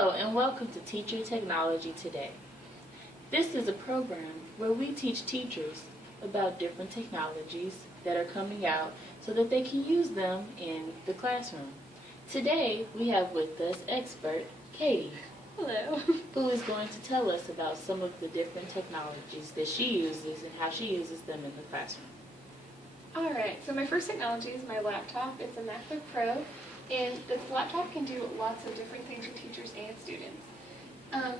Hello and welcome to Teacher Technology Today. This is a program where we teach teachers about different technologies that are coming out so that they can use them in the classroom. Today we have with us expert Katie. Hello. Who is going to tell us about some of the different technologies that she uses and how she uses them in the classroom. Alright, so my first technology is my laptop. It's a MacBook Pro, and this laptop can do lots of different things for teachers and students.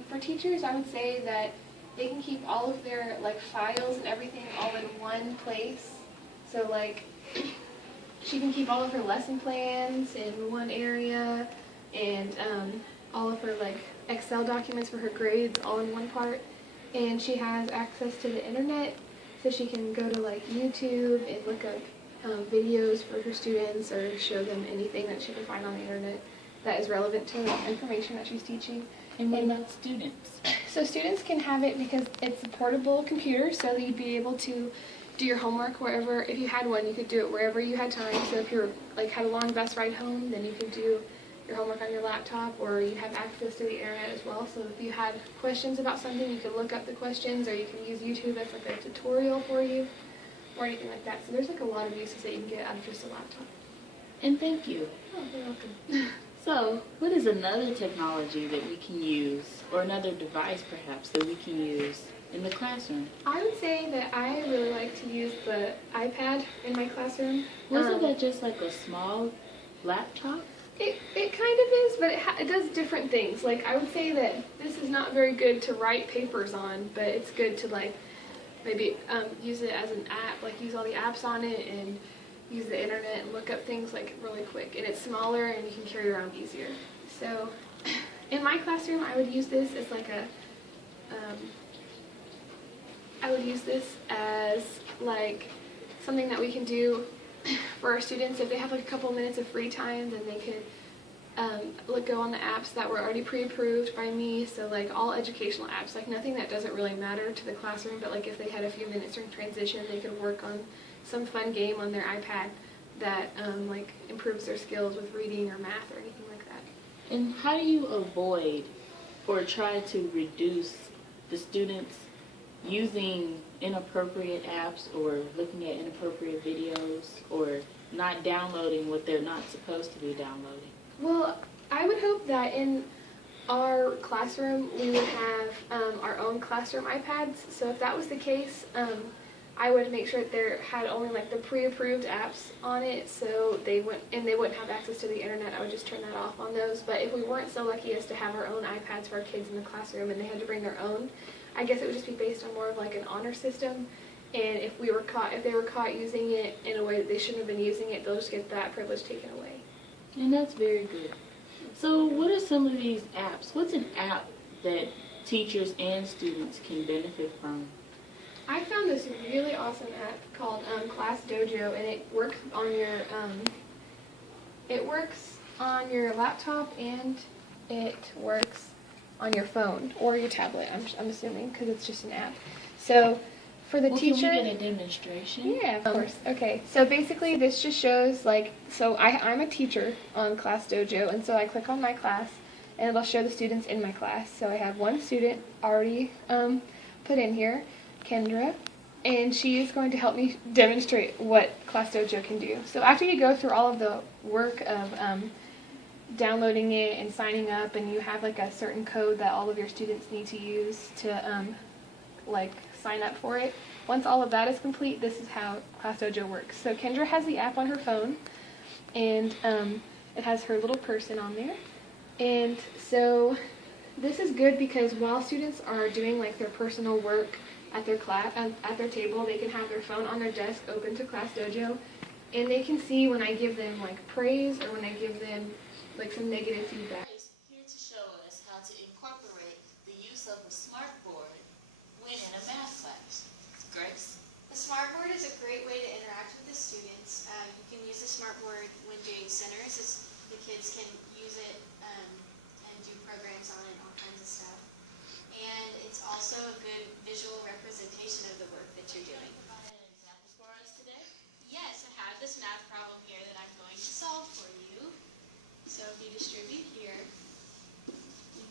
For teachers, I would say that they can keep all of their files and everything all in one place. So she can keep all of her lesson plans in one area, and all of her Excel documents for her grades all in one part. And she has access to the internet, so she can go to YouTube and look up videos for her students or show them anything that she can find on the internet that is relevant to the information that she's teaching. And what about students? So students can have it because it's a portable computer, so that you'd be able to do your homework wherever. If you had one, you could do it wherever you had time. So if you had a long bus ride home, then you could do your homework on your laptop, or you have access to the internet as well. So if you had questions about something, you could look up the questions, or you can use YouTube as a tutorial for you, or anything like that. So there's a lot of uses that you can get out of just a laptop. And thank you. Oh, you're welcome. So, what is another technology that we can use, or another device perhaps, that we can use in the classroom? I would say that I really like to use the iPad in my classroom. Wasn't that just like a small laptop? It kind of is, but it does different things. I would say that this is not very good to write papers on, but it's good to maybe use it as an app, use all the apps on it and use the internet and look up things really quick. And it's smaller and you can carry it around easier. So in my classroom, I would use this as something that we can do for our students. If they have a couple minutes of free time, then they could go on the apps that were already pre-approved by me. So all educational apps, nothing that doesn't really matter to the classroom, but if they had a few minutes during transition, they could work on some fun game on their iPad that improves their skills with reading or math or anything like that. And how do you avoid or try to reduce the students using inappropriate apps or looking at inappropriate videos or not downloading what they're not supposed to be downloading? Well, I would hope that in our classroom we would have our own classroom iPads. So if that was the case, I would make sure that there had only the pre-approved apps on it, so they wouldn't have access to the internet. I would just turn that off on those. But if we weren't so lucky as to have our own iPads for our kids in the classroom and they had to bring their own, I guess it would just be based on more of an honor system. And if they were caught using it in a way that they shouldn't have been using it, they'll just get that privilege taken away. And that's very good. So what are some of these apps? What's an app that teachers and students can benefit from? I found this really awesome app called ClassDojo, and it works on your laptop and it works on your phone or your tablet. I'm assuming, because it's just an app. So for the teacher, can we get a demonstration? Yeah, of course. Okay, so basically this just shows so I'm a teacher on ClassDojo, and so I click on my class and it'll show the students in my class. So I have one student already put in here, Kendra, and she is going to help me demonstrate what ClassDojo can do. So after you go through all of the work of downloading it and signing up, and you have a certain code that all of your students need to use to sign up for it. Once all of that is complete, this is how ClassDojo works. So Kendra has the app on her phone, and it has her little person on there. And so this is good because while students are doing their personal work at their class, at their table, they can have their phone on their desk open to ClassDojo, and they can see when I give them praise or when I give them some negative feedback. Here to show us how to incorporate the use of a smartboard when in a math class. Grace? The smartboard is a great way to interact with the students. You can use the smartboard when doing centers, as the kids can use it and do programs on it, all kinds of stuff. And it's also a good visual representation of the work that you're doing. Provide an example for us today? Yes, I have this math problem here that I'm going to solve for you. So if you distribute here, you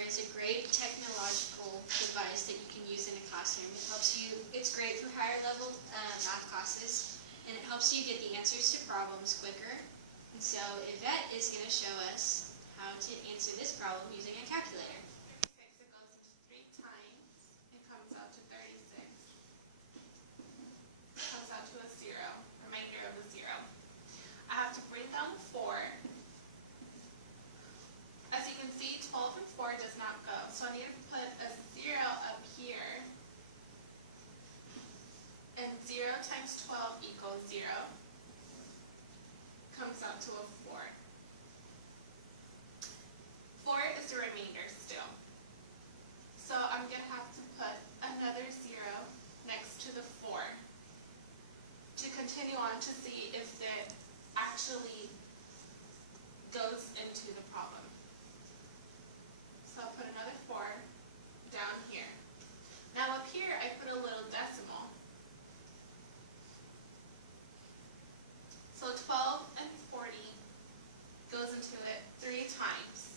Calculator is a great technological device that you can use in a classroom. It helps you, it's great for higher level math classes, and it helps you get the answers to problems quicker. And so Yvette is going to show us how to answer this problem using a calculator. 36, it goes into 3 times, it comes out to 36. It comes out to a 0, remainder of a 0. I have to bring down 4. As you can see, 12 and 4 does not go, so I need to put a 0 up here. And 0 times 12 equals 0. Comes out to a 4. 4 is the remainder still. So I'm going to have to put another 0 next to the 4 to continue on to see if it actually goes into the problem. So I'll put another 4 down here. Now up here I put a little decimal. So 12 and 40 goes into it 3 times.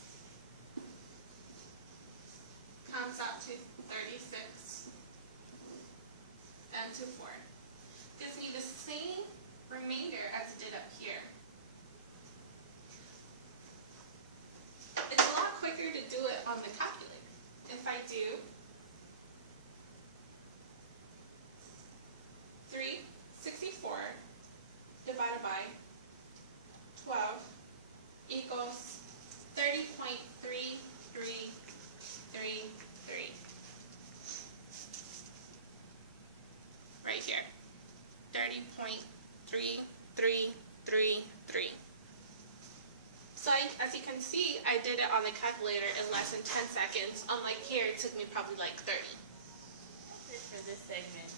Comes out to 36 and to 4. Gives me the same remainder as it did up here. It's a lot quicker to do it on the calculator. If I do 364 divided by 12 equals 30.3333. Right here. 30.3333. So as you can see, I did it on the calculator in less than 10 seconds. Unlike here, it took me probably like 30. That's it for this segment.